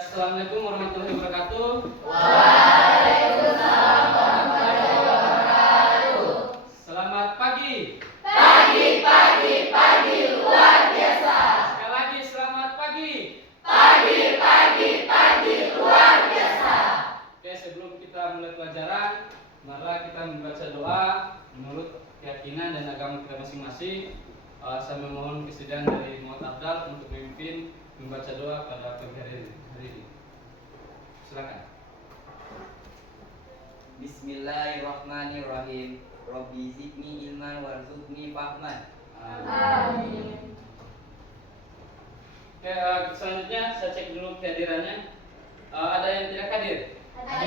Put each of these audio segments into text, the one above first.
Assalamualaikum warahmatullahi wabarakatuh. Waalaikumsalam warahmatullahi wabarakatuh. Selamat pagi. Pagi luar biasa. Sekali lagi selamat pagi. Pagi luar biasa. Oke, sebelum kita mulai pelajaran, mari kita membaca doa menurut keyakinan dan agama kita masing-masing. Saya memohon kesediaan dari Muhammad Abdal untuk memimpin membaca doa pada pagi hari ini. Silakan. Bismillahirrahmanirrahim. Robbi zidni ilman warzuqni fahman. Amin. Oke, selanjutnya saya cek dulu kehadirannya. Ada yang tidak hadir? Ada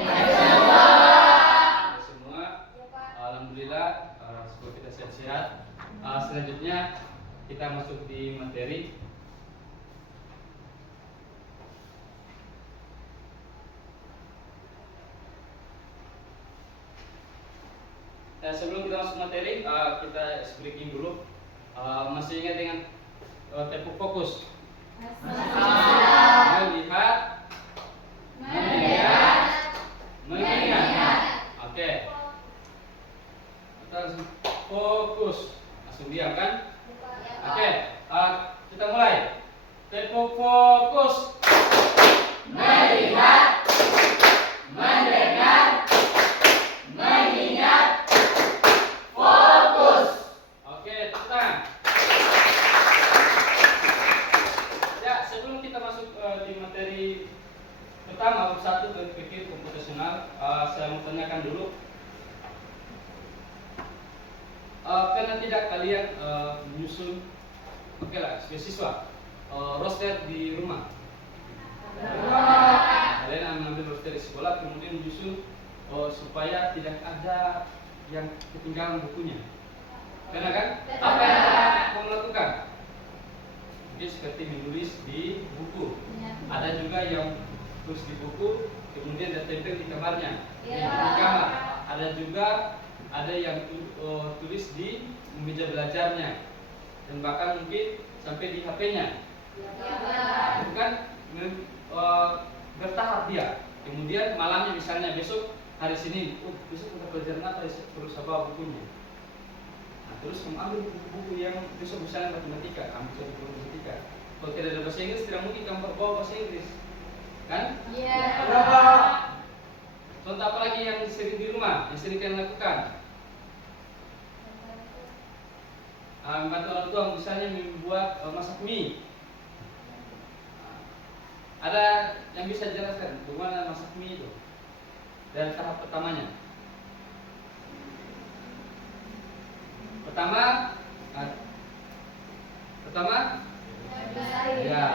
Semua. Alhamdulillah, semoga kita sehat-sehat. Selanjutnya kita masuk di materi. Sebelum kita masuk materi, kita breaking dulu. Masih ingat dengan tempo fokus? Melihat, mengingat. Oke. Kita langsung fokus, langsung diam kan? Oke. Kita mulai. Tempo fokus. Melihat, mendengar, mengingat, fokus. Oke, tepuk tangan. Ya, sebelum kita masuk di materi pertama, bab 1 berpikir komputasional, saya mau tanyakan dulu. Pernah tidak kalian menyusun, oke lah, sebagai siswa, roster di rumah? Kalian mengambil roster di sekolah, kemudian menyusun supaya tidak ada yang ketinggalan bukunya. Pernah kan? Apa yang kamu lakukan? Mungkin seperti menulis di buku. Ada juga yang tulis di buku, kemudian dia tempel di kamarnya. Di kamar. Ada juga yang tulis di meja belajarnya, dan bahkan mungkin sampai di HP-nya. Bukan bertahap dia. Kemudian malamnya misalnya besok hari Senin, besok kita pelajaran apa? Terus apa bukunya? Nah, terus kamu ambil buku yang besok misalnya matematika, ambil satu buku matematika. Kalau tidak ada bahasa Inggris, tidak mungkin kamu bawa bahasa Inggris, kan? Berapa? Contoh apa lagi yang sering di rumah, yang sering kalian lakukan? Membantu orang tua misalnya membuat masak mie. Ada yang bisa jelaskan bagaimana masak mie itu dari tahap pertamanya? Pertama, ya.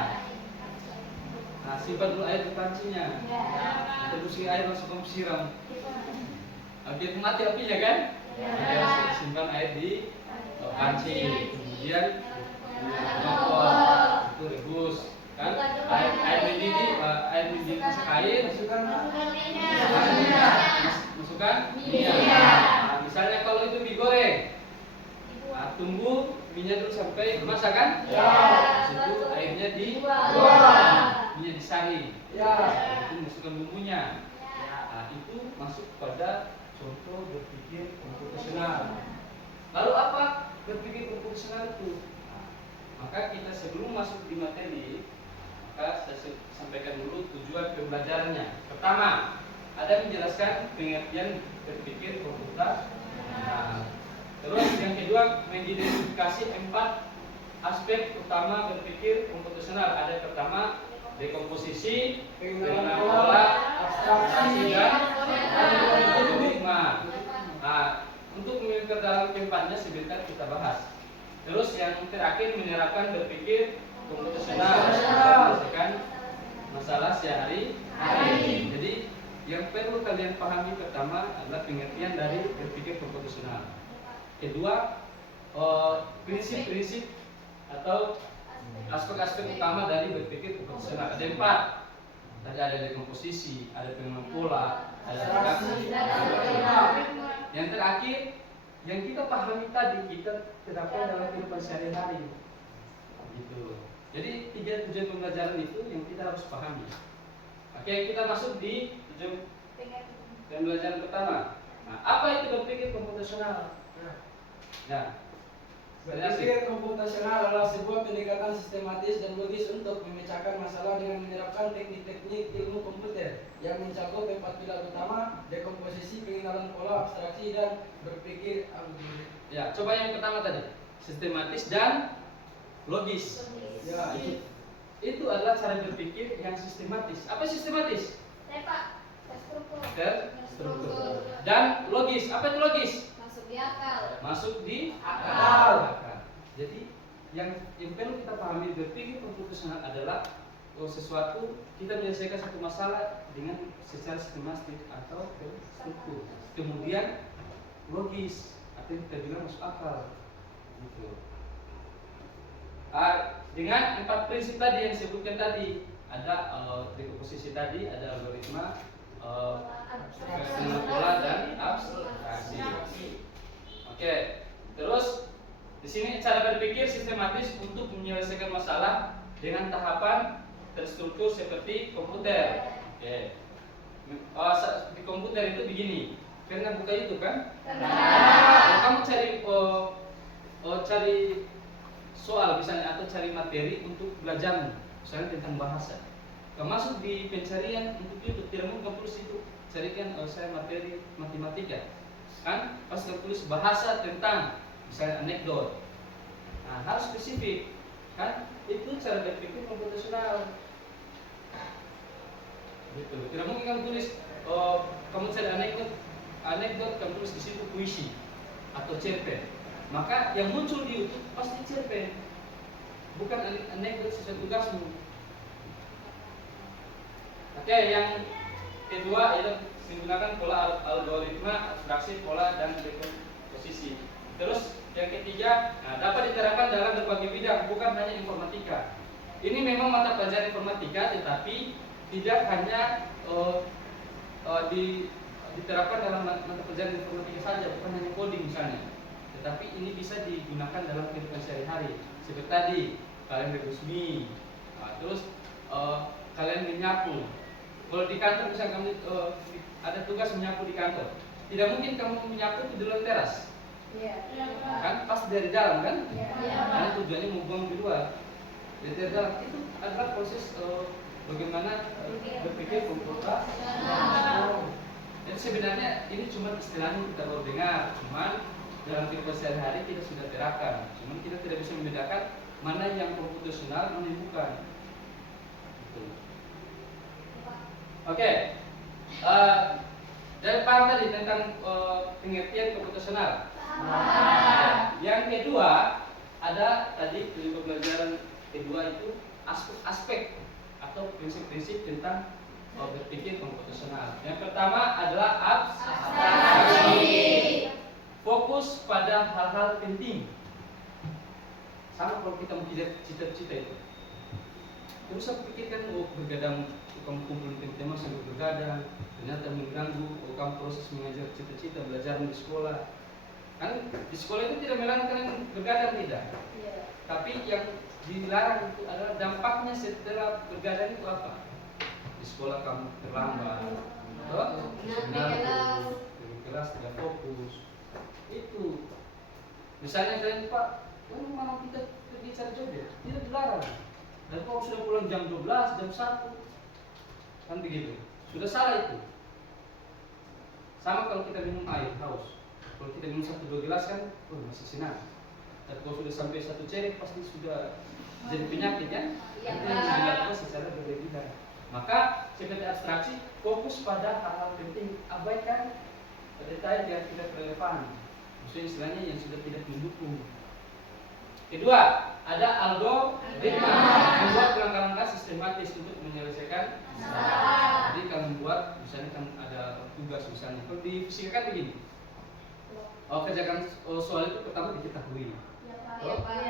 Nah, simpan dulu air di pancinya. Tebusi air langsung kamu siram. Oke, mati apinya kan? Ya, simpan air di panci, kemudian kompor, itu rebus, kan? Air mendidih, masak air, masukkan minyak. Nah, misalnya kalau itu digoreng, tunggu minyak dulu sampai masak kan? Habis itu airnya dibuang, minyak disaring, itu masukkan bumbunya. Nah, itu masuk pada contoh berpikir komputasional. Lalu apa berpikir komputasional itu? Maka kita sebelum masuk di materi, maka saya sampaikan dulu tujuan pembelajarannya. Pertama, ada menjelaskan pengertian berpikir komputasional. Terus yang kedua, mengidentifikasi 4 aspek utama berpikir komputasional. Ada pertama, dekomposisi, pengenalan pola, abstraksi, dan algoritma. Nah, untuk memperdalam keempatnya sebentar kita bahas. Terus yang terakhir, menerapkan berpikir komputasional menyelesaikan masalah sehari-hari. Jadi yang perlu kalian pahami pertama adalah pengertian dari berpikir komputasional. Kedua, prinsip-prinsip atau aspek-aspek utama dari berpikir komputasional. Ada 4. Tadi ada dekomposisi, ada pengenalan pola, ada abstraksi. Yang terakhir, yang kita pahami tadi kita terapkan dalam kehidupan sehari-hari. Gitu. Jadi 3 tujuan pembelajaran itu yang kita harus pahami. Oke, kita masuk di pembelajaran pertama. Nah, apa itu berpikir komputasional? Nah, Berpikir komputasional adalah sebuah pendekatan sistematis dan logis untuk memecahkan masalah dengan menerapkan teknik-teknik ilmu komputer yang mencakup 4 pilar utama: dekomposisi, pengenalan pola, abstraksi, dan berpikir algoritma. ya, coba yang pertama tadi, sistematis dan logis. Ya, Itu adalah cara berpikir yang sistematis. Apa sistematis? Terstruktur. Dan logis. Apa itu logis? Masuk di akal. Masuk di Akal. Jadi yang perlu kita pahami berpikir komputasional adalah sesuatu kita menyelesaikan satu masalah dengan secara sistematis atau terstruktur. Kemudian logis, atau yang kita bilang masuk akal. Gitu. Dengan 4 prinsip tadi yang disebutkan tadi, ada dekomposisi tadi, ada algoritma, pola dan abstraksi. Oke, terus di sini cara berpikir sistematis untuk menyelesaikan masalah dengan tahapan terstruktur seperti komputer. Oke, di komputer itu begini. Pernah buka YouTube kan? Kalau kamu cari soal misalnya atau cari materi untuk belajar misalnya tentang bahasa. Kamu masuk di pencarian untuk YouTube, tidak mungkin kamu tulis itu carikan saya materi matematika. Kan pas kamu tulis bahasa tentang misalnya anekdot. Nah, harus spesifik. Kan itu cara berpikir komputasional. Gitu. Tidak mungkin kamu tulis kamu cari anekdot kamu tulis di situ puisi atau cerpen. Maka yang muncul di YouTube pasti cerpen. Bukan anekdot sesuai tugasmu. Oke, yang kedua itu menggunakan pola algoritma, abstraksi, pola, dan dekomposisi. Terus yang ketiga, dapat diterapkan dalam berbagai bidang, bukan hanya informatika. Ini memang mata pelajaran informatika, tetapi tidak hanya diterapkan dalam mata pelajaran informatika saja, bukan hanya coding misalnya. Tetapi ini bisa digunakan dalam kehidupan sehari-hari. Seperti tadi, kalian berbusmi, terus kalian menyapu. Kalau di kantor misalnya kamu ada tugas menyapu di kantor, tidak mungkin kamu menyapu di luar teras. Kan pasti dari dalam kan? Karena tujuannya mau buang di luar. Dari dalam itu adalah proses bagaimana berpikir komputasional. Jadi sebenarnya ini cuma istilahnya kita baru dengar, cuman dalam kehidupan sehari-hari kita sudah terapkan. Cuman kita tidak bisa membedakan mana yang komputasional, mana yang bukan. Gitu. Oke. Dari paham tadi tentang pengertian komputasional. Yang kedua ada tadi di pembelajaran kedua itu aspek atau prinsip-prinsip tentang berpikir komputasional. Yang pertama adalah abstraksi. Fokus pada hal-hal penting. Sama kalau kita mau cita-cita itu. Terus saya pikirkan bergadang kamu kumpulin tema sambil bergadang, ternyata mengganggu kamu proses mengajar cita-cita belajar di sekolah. Kan di sekolah itu tidak melarang kalian bergadang, tidak. Tapi yang dilarang itu adalah dampaknya setelah bergadang itu apa? Di sekolah kamu terlambat, kelas tidak fokus. Itu. Misalnya kalian Pak, mau kita pergi cari jodoh, tidak dilarang. Dan kalau sudah pulang jam 12, jam 1, kan begitu. Sudah salah itu. Sama kalau kita minum air haus. Kalau kita minum 1-2 gelas kan, masih sinar. Dan kalau sudah sampai 1 cerek pasti sudah jadi penyakit kan? Itu yang dilakukan secara berlebihan. Maka seperti abstraksi, fokus pada hal-hal penting, abaikan detail yang tidak relevan. Maksudnya istilahnya yang sudah tidak mendukung. Kedua, ada algoritma, membuat langkah-langkah sistematis untuk menyelesaikan masalah. Jadi kamu buat, misalnya kamu ada tugas misalnya, kalau di fisika kan begini. Kerjakan soal itu pertama diketahui.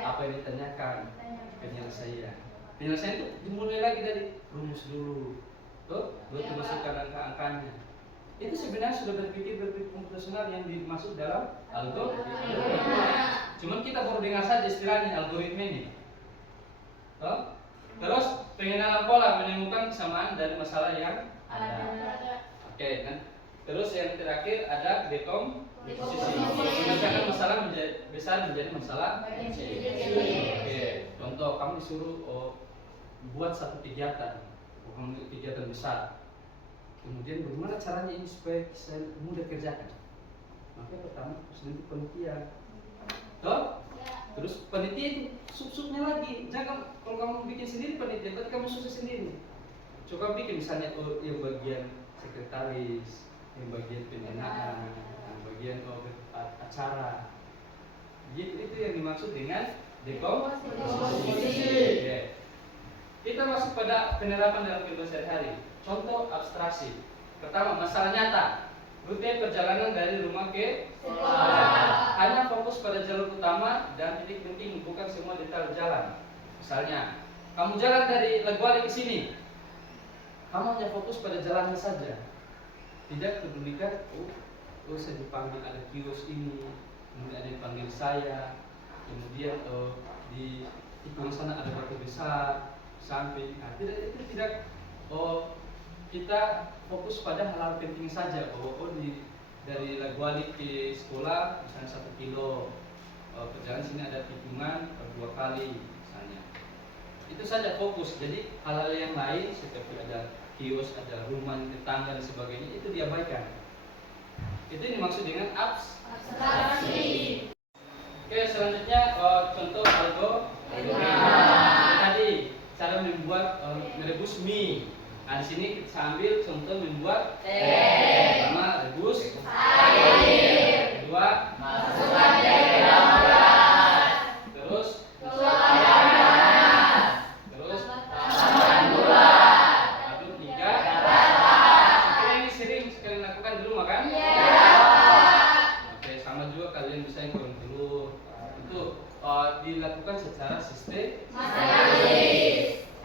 Apa yang ditanyakan, penyelesaian. Penyelesaian itu dimulai lagi dari rumus dulu, baru dimasukkan angka-angkanya. Itu sebenarnya sudah berpikir komputasional yang dimaksud dalam algoritma. Cuman kita baru dengar saja istilahnya algoritma ini. Terus pengenalan pola, menemukan kesamaan dari masalah yang ada. Oke, kan? Terus yang terakhir ada dekomposisi. Memecahkan masalah besar menjadi masalah kecil. Oke, contoh kamu disuruh buat satu kegiatan, kegiatan besar. Kemudian bagaimana caranya ini supaya bisa mudah kerjakan? Maka pertama harus bentuk panitia. Toh? Terus panitia itu sub-subnya lagi. Jangan kalau kamu bikin sendiri panitia, berarti kamu susah sendiri. Coba bikin misalnya yang bagian sekretaris, yang bagian pendanaan, yang bagian acara. Gitu, itu yang dimaksud dengan dekomposisi. Okay. Kita masuk pada penerapan dalam kehidupan sehari-hari. Contoh abstraksi. Pertama, masalah nyata. Rute perjalanan dari rumah ke sekolah. Hanya fokus pada jalur utama dan titik penting, bukan semua detail jalan. Misalnya, kamu jalan dari Leguali ke sini. Kamu hanya fokus pada jalannya saja. Tidak pedulikan, saya dipanggil ada kios ini, kemudian ada yang panggil saya, kemudian di tikungan sana ada batu besar, samping. Nah, itu tidak. Kita fokus pada hal-hal penting saja. Dari Leguali ke sekolah misalnya 1 kilo, perjalanan sini ada tikungan 2 kali misalnya. Itu saja fokus. Jadi hal-hal yang lain seperti ada kios, ada rumah tetangga dan sebagainya itu diabaikan. Itu yang dimaksud dengan abstraksi. Oke, selanjutnya contoh algoritma. Tadi cara membuat merebus mie. Nah, di sini kita ambil contoh membuat teh. Pertama, rebus air. Kedua, Masukkan teh ke dalam gelas. terus Tuangkan panas. terus Tambahkan gula. aduk 3. Rata. Mungkin ini sering sekali lakukan di rumah kan? Iya. Oke, sama juga kalian bisa yang goreng telur. Itu dilakukan secara sistematis.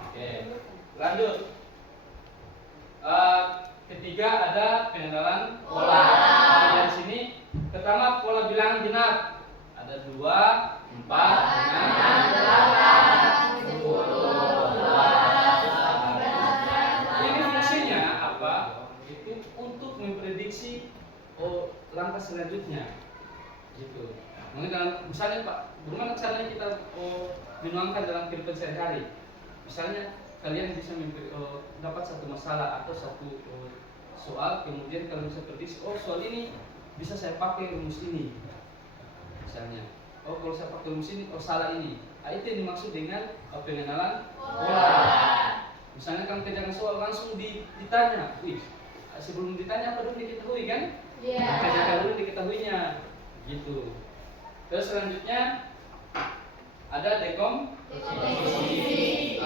Oke, lanjut. Ketiga ada pengenalan pola. Dari sini pertama pola bilangan genap. Ada 2, 4, 6, 8, 10, 12. Ini fungsinya apa? Itu untuk memprediksi langkah selanjutnya. Gitu. Mungkin misalnya Pak, bagaimana caranya kita menuangkan dalam kehidupan sehari-hari? Misalnya kalian bisa dapat satu masalah atau satu soal, kemudian kalian bisa prediksi, soal ini bisa saya pakai rumus ini. Misalnya, kalau saya pakai rumus ini, salah ini. Nah, itu yang dimaksud dengan pengenalan pola. Misalnya kamu kerjakan soal langsung ditanya, sebelum ditanya apa dulu diketahui kan? Iya. Kerjakan dulu diketahuinya, gitu. Terus selanjutnya ada dekomposisi.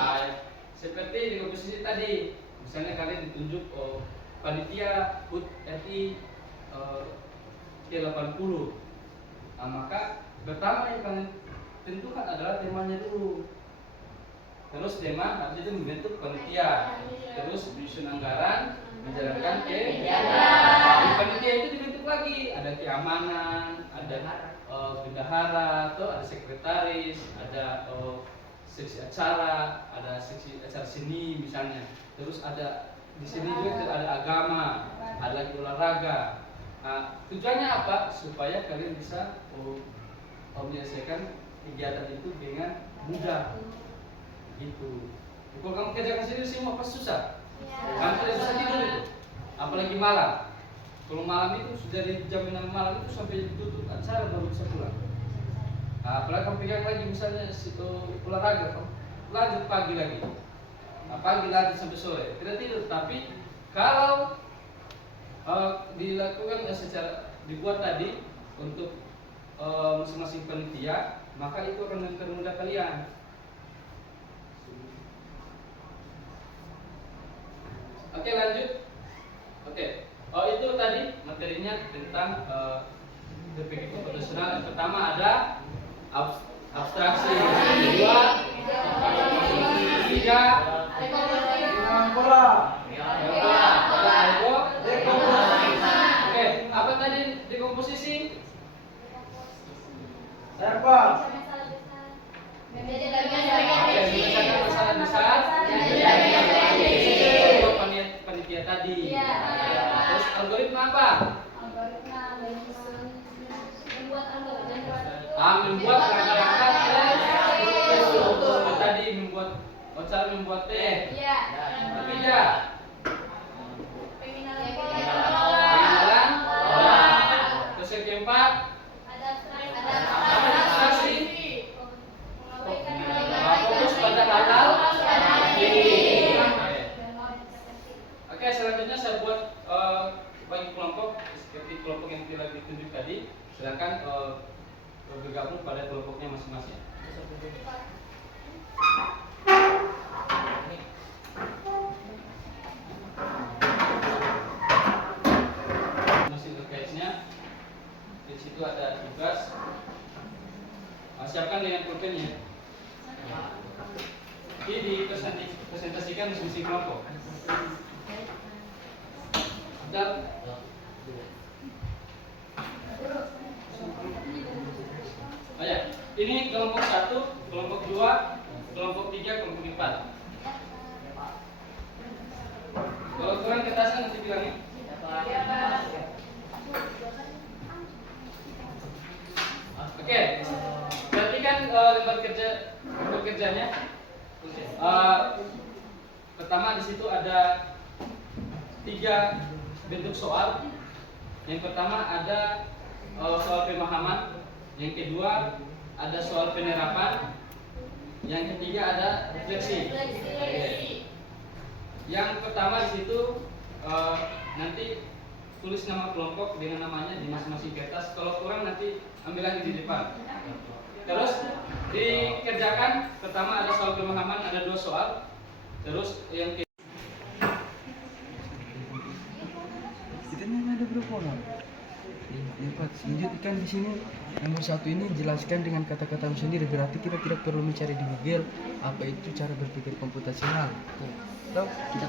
Seperti dekomposisi tadi, misalnya kalian ditunjuk panitia HUT RI ke-80. Nah, maka pertama yang kalian tentukan adalah temanya dulu. Terus tema, habis itu membentuk panitia. Terus menyusun anggaran, menjalankan kegiatan. Di panitia itu dibentuk lagi, ada keamanan, ada bendahara, atau ada sekretaris, ada seksi acara, ada seksi acara seni misalnya. Terus ada di sini juga ada agama, ada lagi olahraga. Nah, tujuannya apa? Supaya kalian bisa menyelesaikan kegiatan itu dengan mudah. Gitu. Kalau kamu kerjakan sendiri semua pasti susah. Kamu tidak bisa tidur itu. Apalagi malam. Kalau malam itu sudah di jam 6 malam itu sampai tutup acara baru bisa pulang. Nah, apalagi kamu pegang lagi misalnya olahraga, kamu lanjut pagi lagi. Nah, pagi lagi sampai sore, tidak tidur. Tapi kalau dilakukan secara dibuat tadi untuk masing-masing panitia, maka itu akan mempermudah kalian. Oke, lanjut. Oke. Itu tadi materinya tentang BPK profesional. Yang pertama ada abstraksi, yang kedua tiga Pengenalan pola. Oke, apa tadi dekomposisi? Saya apa? Menjadi bagian-bagian kecil. Memecahkan masalah besar tadi. Iya. Terus algoritma apa? Algoritma membuat algoritma. Membuat rangka-rangka struktur. Tadi membuat cara membuat T. Iya. Ketiga, Pengenalan pengenalan pola. Terus yang keempat, adaptasi. Fokus pada hal-hal penting. Oke, selanjutnya saya buat bagi kelompok seperti kelompok yang telah ditunjuk tadi. Silakan bergabung pada kelompoknya masing-masing. Masih terkaitnya di situ ada tugas. Siapkan dengan pulpennya. Ini dipresentasikan masing-masing kelompok. Dan ya, ini kelompok 1, kelompok 2, kelompok 3, kelompok 4. Kalau kurang ketasan nanti bilangnya. Oke, perhatikan lembar kerjanya. Pertama di situ ada 3 bentuk soal. Yang pertama ada soal pemahaman, yang kedua ada soal penerapan, yang ketiga ada refleksi. Yang pertama di situ nanti tulis nama kelompok dengan namanya di masing-masing kertas. Kalau kurang nanti ambil lagi di depan. Terus dikerjakan. Pertama ada soal pemahaman, ada 2 soal. Terus yang Ada berapa orang? 4. Lanjutkan di sini nomor 1 ini jelaskan dengan kata-kata sendiri. Berarti kita tidak perlu mencari di Google apa itu cara berpikir komputasional. Tahu? Kita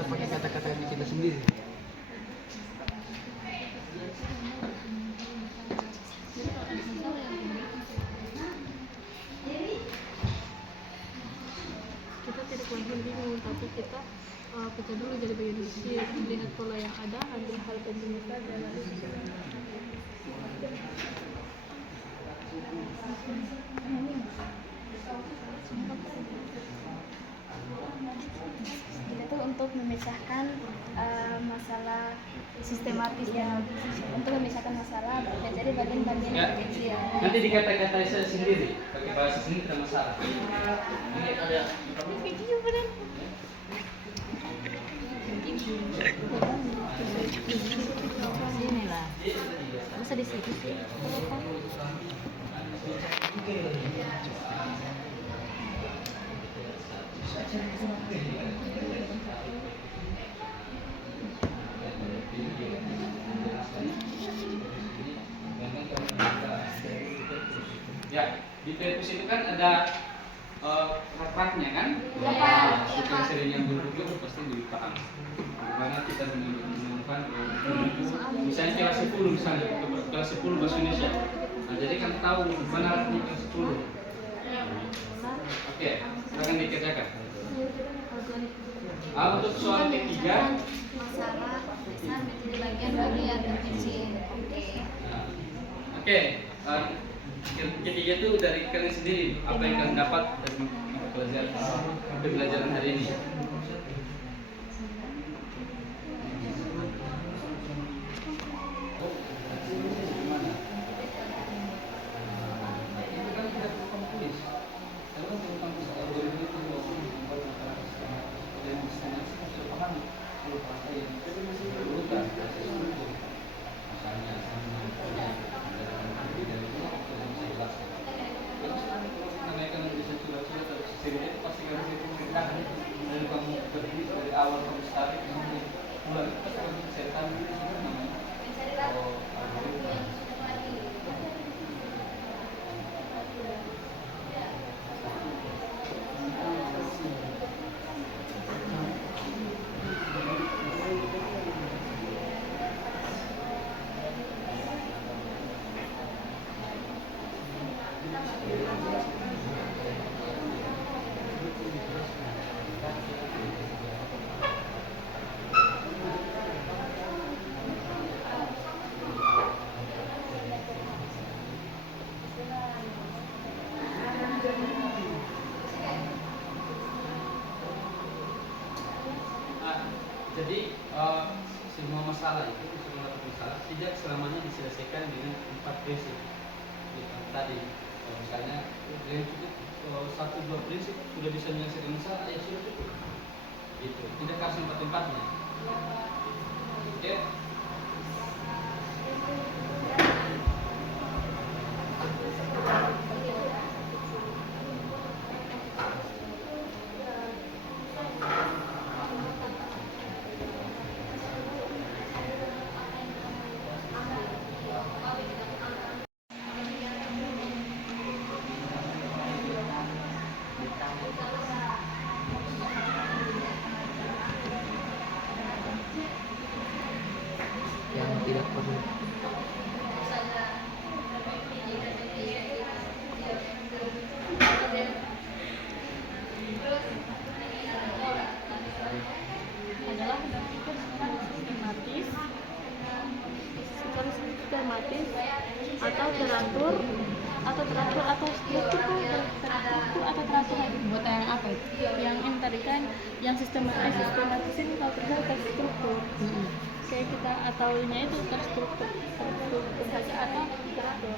pakai kata-kata kita sendiri. Kita tidak wajib bingung, tapi kita pecah dulu jadi bagian kecil, lihat pola yang ada, ambil hal penting saja lalu kita tuh untuk memisahkan masalah sistematis dan untuk memisahkan masalah menjadi bagian-bagian ya, kecil. nanti dikata-katai saya sendiri pakai bahasa sini tidak masalah. Ini ada Video benar. Sini lah. Masa di situ sih? Ya, di perpus itu kan ada rak-raknya kan? Suka sering yang dulu pasti lebih paham. Bagaimana kita menemukan misalnya kelas 10 misalnya kelas 10 bahasa Indonesia. Nah, jadi kan tahu mana raknya kelas 10. Oke, silakan dikerjakan. Untuk soal ketiga, Masalah besar menjadi bagian-bagian kecil. Oke, ketiga itu dari kalian sendiri apa yang kalian dapat dari pembelajaran hari ini. Dari awal kamu start mulai kita akan cerita Jadi semua masalah tidak selamanya diselesaikan dengan 4 prinsip. Gitu. Tadi misalnya dengan cukup 1-2 prinsip sudah bisa menyelesaikan masalah, ya sudah cukup. Gitu. Tidak harus tempat-tempatnya. Oke. Yang tidak perlu. adalah berpikir secara sistematis atau teratur atau struktur atau teratur buat yang apa itu? Yang tadi kan yang sistematis ini kalau terlihat terstruktur. Kayak kita ataunya itu terstruktur saja atau teratur.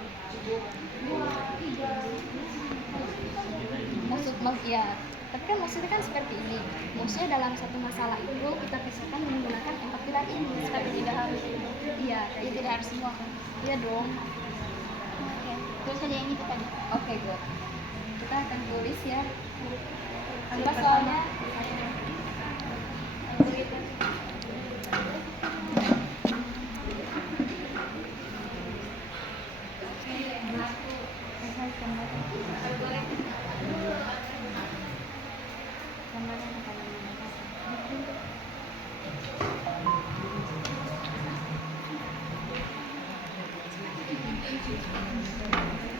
Ya, tapi kan maksudnya kan seperti ini. Maksudnya dalam satu masalah itu kita pisahkan menggunakan 4 pilar ini. Tapi tidak harus iya, ya tidak harus semua kan. Iya dong. Oke, terus aja yang itu tadi. Oke, good. Kita akan tulis ya. Apa soalnya? Begitu.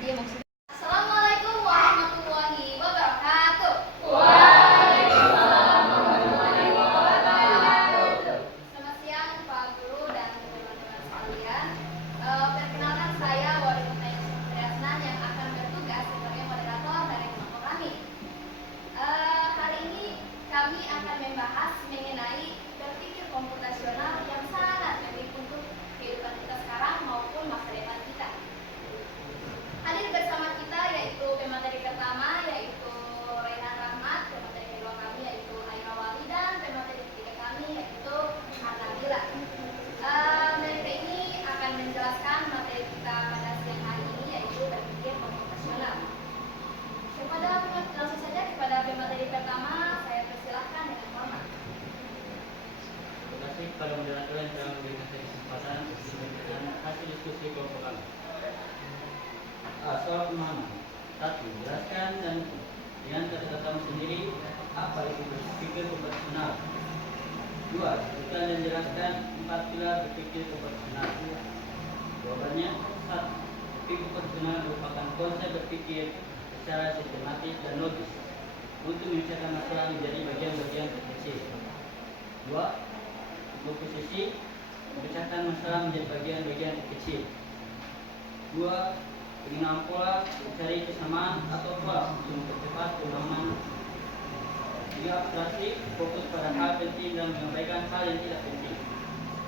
Iya maksudnya. Assalamualaikum warahmatullahi wabarakatuh. Selamat siang Pak Guru dan teman-teman sekalian. Perkenalkan saya Wali Kota Yusuf Triasnan yang akan bertugas sebagai moderator dari kelompok kami. Hari ini kami akan membahas mengenai berpikir komputasional yang sangat penting untuk kehidupan kita sekarang maupun masa depan kita. Hadir bersama kita yaitu pemateri pertama yaitu Rehan Rahmat, pemateri kedua kami yaitu Aira Wali dan pemateri ketiga kami yaitu Anabila. Mereka ini akan menjelaskan materi kita pada siang hari ini yaitu berpikir komputasional. Langsung saja kepada pemateri pertama saya persilahkan dengan hormat. Terima kasih kepada moderator yang telah memberikan saya kesempatan untuk memberikan hasil diskusi kelompok kami. Soal pemahaman. 1. Jelaskan dan dengan kata-katamu sendiri apa itu berpikir komputasional. 2. Sebutkan dan jelaskan 4 pilar berpikir komputasional. Jawabannya 1. Berpikir komputasional merupakan konsep berpikir secara sistematis dan logis untuk memecahkan masalah menjadi bagian-bagian terkecil. 2. Komposisi memecahkan masalah menjadi bagian-bagian terkecil. 2. Penggunaan pola mencari kesamaan atau pola untuk mempercepat pembangunan. 3. Abstraksi fokus pada hal penting dan menyampaikan hal yang tidak penting.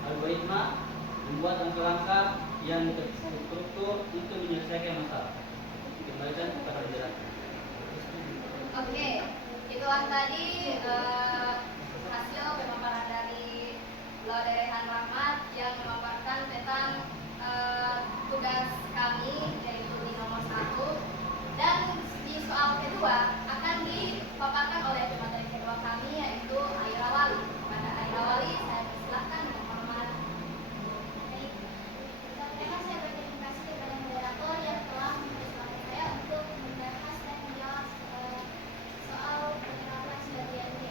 Algoritma membuat langkah-langkah yang terstruktur untuk menyelesaikan masalah. Kembalikan kepada moderator. Oke, itulah tadi hasil pemaparan dari Lode Rehan Rahmat yang memaparkan tentang tugas kami yaitu di nomor 1 dan di soal kedua akan dipaparkan oleh pemateri kedua kami yaitu Aira Wali. Kepada Aira Wali saya persilahkan dengan hormat. Pertama saya berterima kasih kepada moderator yang telah mempersilahkan saya untuk membahas dan menjawab soal penerapan sebagian D.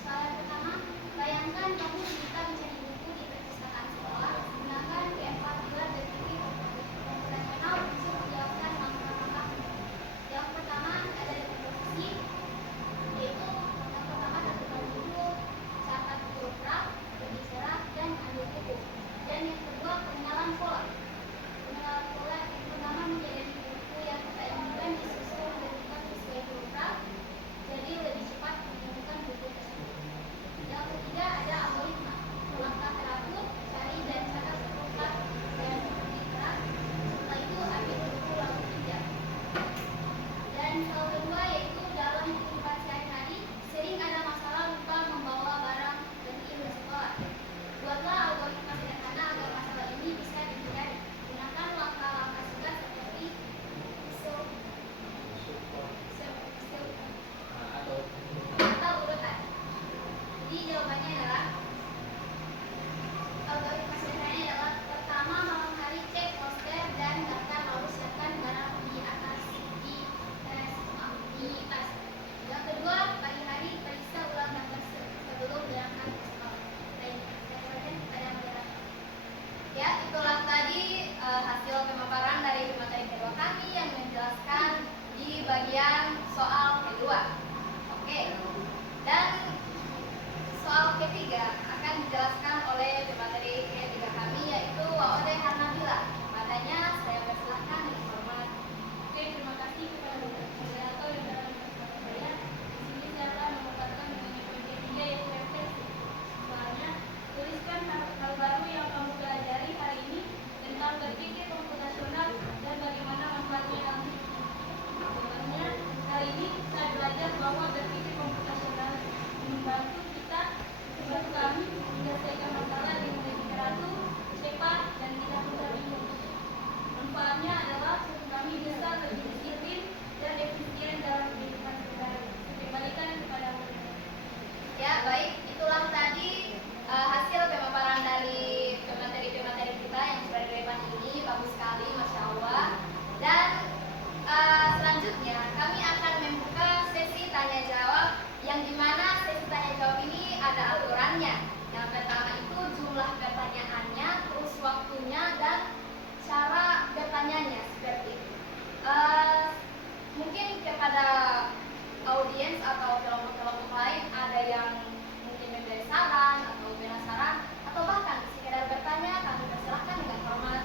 Soal pertama, bayangkan kamu diminta mencari buku di perpustakaan sekolah, sedangkan di 4 pilar berpikir komputasional bisa menjelaskan langkah-langkah. Yang pertama ada komposisi, dijelaskan oleh pemateri ketiga kami yaitu Waode Hanabila. Padanya saya persilahkan dengan hormat. Oke, terima kasih kepada moderator yang telah memperkenalkan saya. Di sini saya akan memaparkan mengenai poin ketiga yaitu refleksi. Soalnya, tuliskan hal baru yang kamu pelajari hari ini tentang berpikir komputasional dan bagaimana manfaatnya nanti. Sebenarnya, hari ini saya belajar bahwa berpikir komputasional membantu kami menyelesaikan masalah dengan lebih teratur, cepat, dan tidak mudah bingung. Manfaatnya adalah kami bisa lebih disiplin dan efisien dalam kehidupan sehari-hari. Kembalikan kepada moderator. Ya, baik. Itulah tadi hasil pemaparan dari pemateri-pemateri kita yang sudah di depan ini. Bagus sekali, Masya Allah. Dan selanjutnya kami akan membuka sesi tanya jawab yang dimana sesi tanya jawab ini ada aturannya. Yang pertama itu jumlah pertanyaannya, terus waktunya dan cara bertanyanya seperti itu. Mungkin kepada audiens atau kelompok-kelompok lain ada yang mungkin memberi saran atau penasaran atau bahkan sekedar bertanya, kami persilahkan dengan hormat.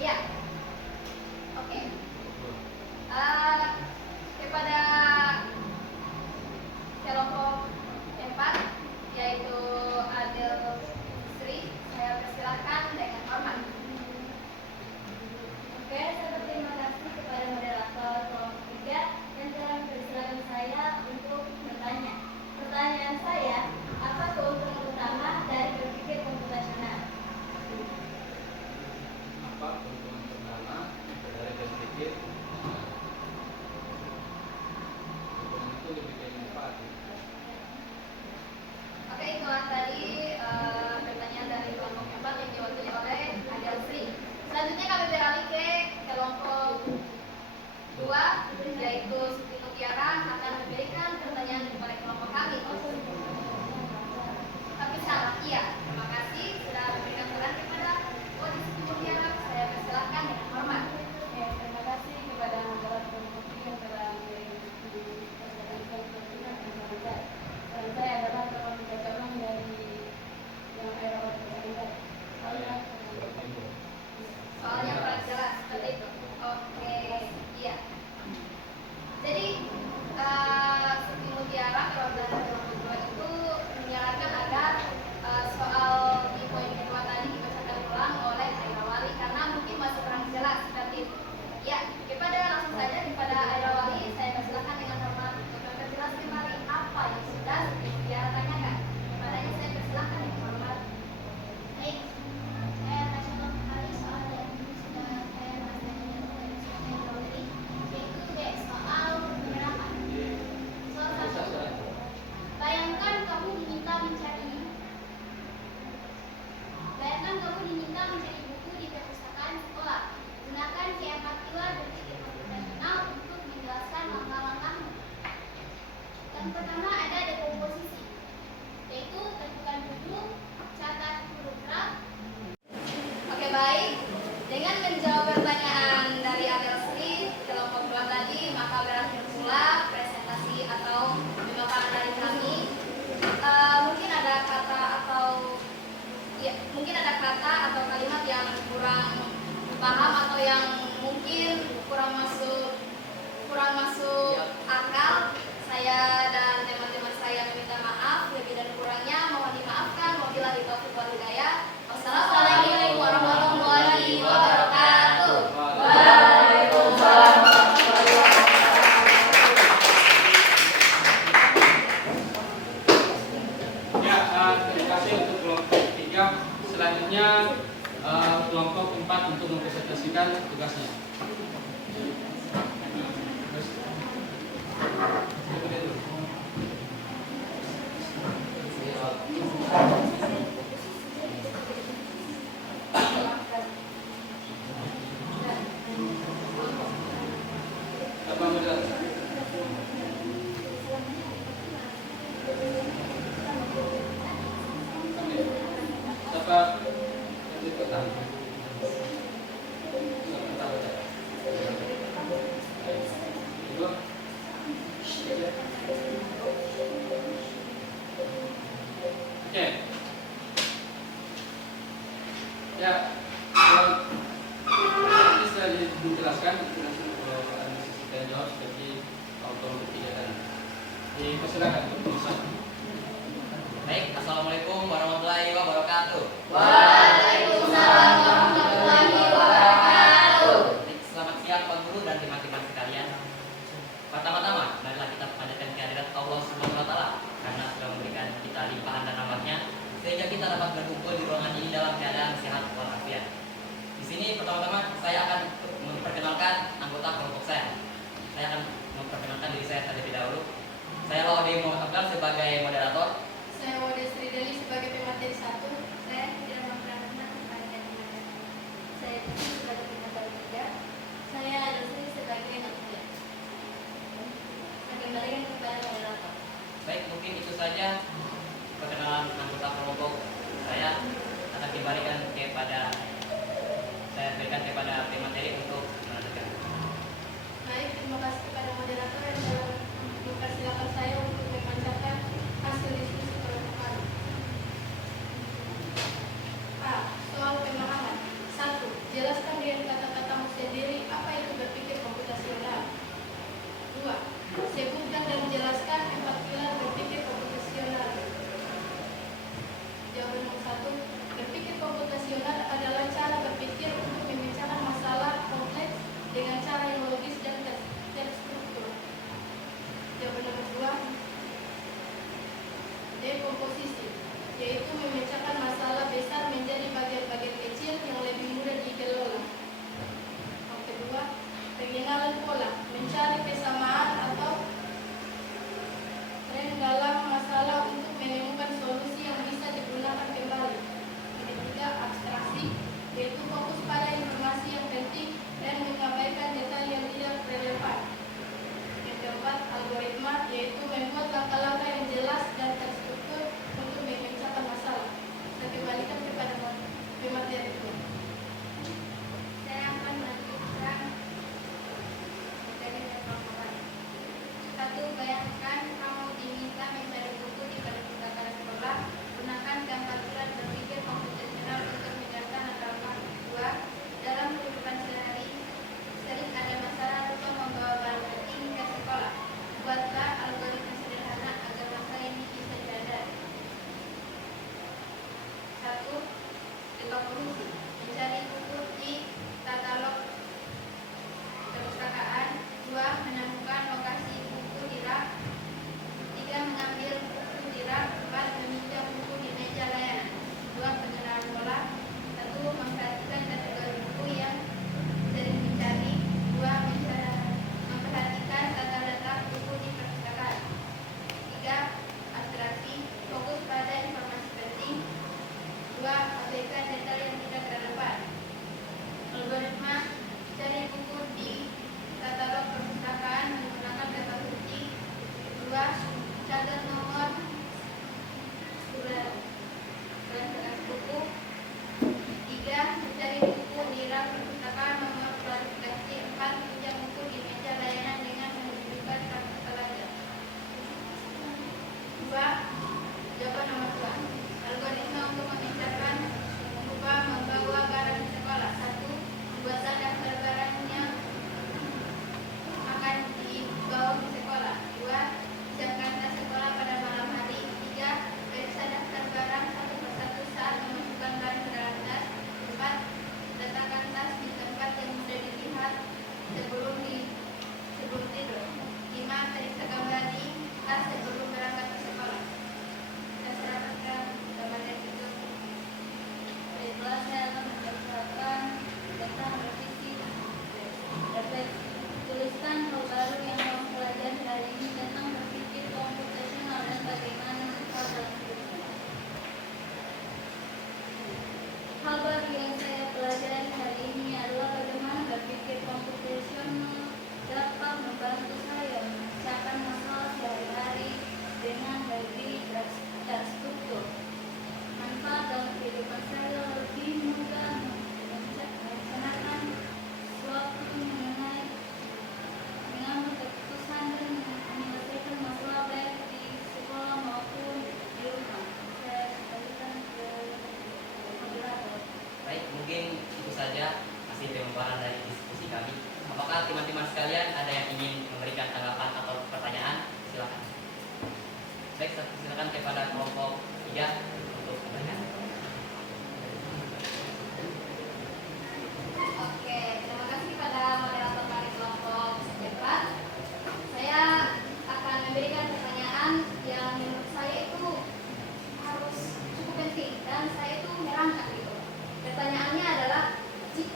Ya, oke. Kepada kelompok 4 yaitu Adel Sri, saya persilahkan dengan hormat. Oke, saya berterima kasih kepada moderator kelompok 3 yang telah mempersilahkan saya untuk bertanya. Pertanyaan saya, apa keuntungan utama dari berpikir komputasional? Apa keuntungan pertama dari berpikir? Keuntungan itu lebih kayak manfaat. Oke, itulah tadi pertanyaan dari kelompok 4 yang diwakili oleh Adel Sri. Selanjutnya kami beralih ke kelompok 2 yaitu Siti Mutiara akan memberikan pertanyaan kepada kelompok kami. Tapi salah, iya. Terima kasih sudah memberikan saran kepada Siti Mutiara. Saya persilahkan dengan hormat. Ya, terima kasih kepada moderator kelompok yang telah memberi pertanyaan. Saya adalah cabang dari yang aerobat terlibat. Soalnya kurang jelas seperti itu. Oke, iya. Jadi Siti Mutiara perwakilan kelompok 2 itu menyarankan agar soal di poin kedua tadi dibacakan ulang oleh Aira Wali karena mungkin masih kurang jelas seperti itu. Ya, langsung saja kepada Aira Wali saya persilakan dengan hormat untuk memperjelas kembali apa yang sudah Siti Mutiara tanyakan. Kepadanya saya persilakan dengan hormat. Baik, saya akan contoh kembali soal yang sudah saya bahas dari yang tadi, yaitu soal penyerapan. Soal 1. Bayangkan kamu diminta mencari buku di perpustakaan sekolah. Gunakan C4 pilar berpikir komputasional untuk menjelaskan langkah-langkahmu. Yang pertama ada dekomposisi, yaitu tentukan dulu, catat huruf raf. Oke, baik. Dengan menjawab pertanyaan dari Adel Sri kelompok 2 tadi, maka berakhir pula presentasi atau pemaparan dari kami. Mungkin ada kata atau kalimat yang kurang paham atau yang mungkin kurang masuk akal. Saya dan teman-teman saya meminta maaf, lebih dan kurangnya mohon dimaafkan. Wabillahi taufiq wal hidayah. Wassalamualaikum warahmatullahi wabarakatuh. Waalaikumsalam. Ya, terima kasih untuk kelompok 3. Selanjutnya kelompok 4 untuk mempresentasikan tugasnya. Dua. Oke. Ya, kalau ini sudah dijelaskan, itu langsung kalau analisis kita jawab seperti auto ketiga tadi. Persilakan untuk bisa. Baik, assalamualaikum warahmatullahi wabarakatuh. Waalaikumsalam warahmatullahi wabarakatuh. Selamat siang Pak Guru dan teman-teman sekalian. Pertama-tama, marilah kita panjatkan kehadirat Allah Subhanahu wa taala karena sudah memberikan kita limpahan dan rahmatnya sehingga kita dapat berkumpul di ruangan ini dalam keadaan sehat walafiat. Di sini pertama-tama saya akan memperkenalkan anggota kelompok saya. Saya akan memperkenalkan diri saya terlebih dahulu. Saya Laude Muhammad Abdul sebagai moderator. Saya Wode Sri Deli sebagai pemateri 1. Saya tidak memperkenalkan kepada pemateri. Saya Tuti sebagai pemateri 3. Saya Adusri sebagai pemateri. Saya kembalikan kepada moderator. Baik, mungkin itu saja perkenalan anggota kelompok saya. Akan kembalikan berikan kepada pemateri untuk melanjutkan. Baik, terima kasih kepada moderator yang telah mempersilakan saya untuk membacakan hasil diskusi kelompok kami. A. Soal pemahaman. 1. Jelaskan dengan kata-katamu sendiri apa itu berpikir komputasional. 2. Sebutkan dan jelaskan 4 pilar berpikir komputasional. Jawaban nomor 1. Berpikir komputasional adalah cara berpikir untuk memecahkan masalah kompleks dengan cara yang logis dan terstruktur. Jawaban nomor 2. Dekomposisi, yaitu memecahkan masalah besar menjadi bagian-bagian kecil yang lebih mudah dikelola. Yang kedua, pengenalan pola, mencari kesamaan atau tren dalam masalah untuk menemukan solusi yang bisa digunakan kembali. Yang ketiga, abstraksi, yaitu fokus pada informasi yang penting dan mengabaikan detail yang tidak relevan. Yang keempat, algoritma, yaitu membuat langkah-langkah yang jelas dan terstruktur untuk memecahkan masalah. Saya kembalikan kepada pemateri itu. Saya akan melanjutkan materi pemahaman. 1. Bayangkan kamu diminta mencari buku di perpustakaan sekolah. Gunakan gambar pilar berpikir komputasional untuk menjelaskan halaman. 2. Dalam kehidupan sehari, sering ada masalah lupa membawa barang penting ke sekolah. Buatlah algoritma sederhana agar masalah ini bisa dihadapi. 1. Dekomposisi, mencari buku di katalog perpustakaan. 2. Menemukan lokasi buku di rak. 3. Mengambil buku di rak. 4. Meminjam buku di meja layanan. 2. Pengenalan pola. 1. Memperhatikan kategori buku yang sering dicari. 2. Memperhatikan tata letak buku di perpustakaan. 3. Abstraksi, fokus pada informasi penting. 2. Abaikan detail yang tidak relevan.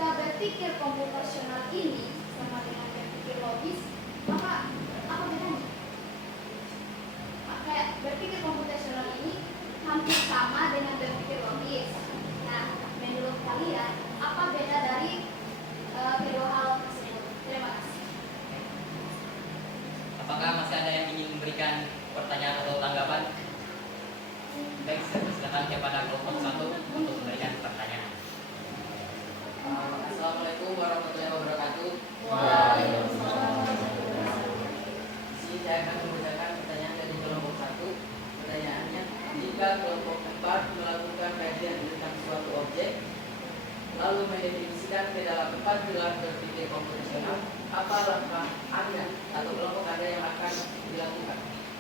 jika berpikir komputasional ini sama dengan berpikir logis, maka apa bedanya? Maka berpikir komputasional ini hampir sama dengan berpikir logis. Nah, menurut kalian apa beda dari kedua hal tersebut? Terima kasih. Apakah masih ada yang ingin memberikan pertanyaan atau tanggapan? Baik, saya persilakan kepada kelompok 1 untuk memberikan pertanyaan. Assalamualaikum warahmatullahi wabarakatuh. Di sini saya akan membacakan pertanyaan dari kelompok 1. Pertanyaannya, jika kelompok 4 melakukan kajian tentang suatu objek, lalu mendefinisikan ke dalam 4 pilar berpikir komputasional, apa langkah Anda atau kelompok Anda yang akan dilakukan?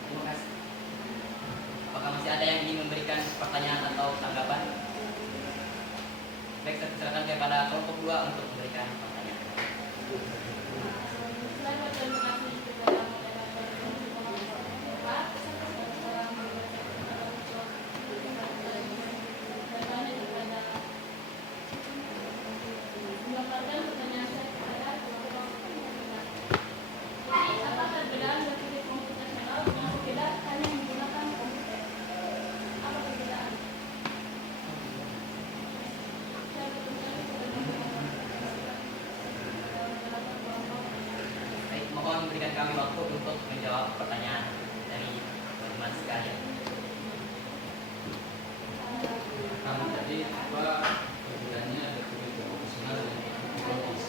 Terima kasih. Apakah masih ada yang ingin memberikan pertanyaan atau tanggapan? Baik, saya persilakan kepada kelompok 2 untuk memberikan pertanyaan. Selamat terima kasih kepada moderator Bapak. Melaporkan pertanyaan saya kepada kelompok 5. Jadi, apa perbedaan berpikir komputasional dengan berbeda hanya menggunakan komputer? Apa perbedaan? Saya bertanya kepada Baik, mohon berikan kami waktu untuk menjawab pertanyaan dari teman-teman sekalian. Kamu tadi apa perbedaannya berpikir komputasional dan berpikir logis?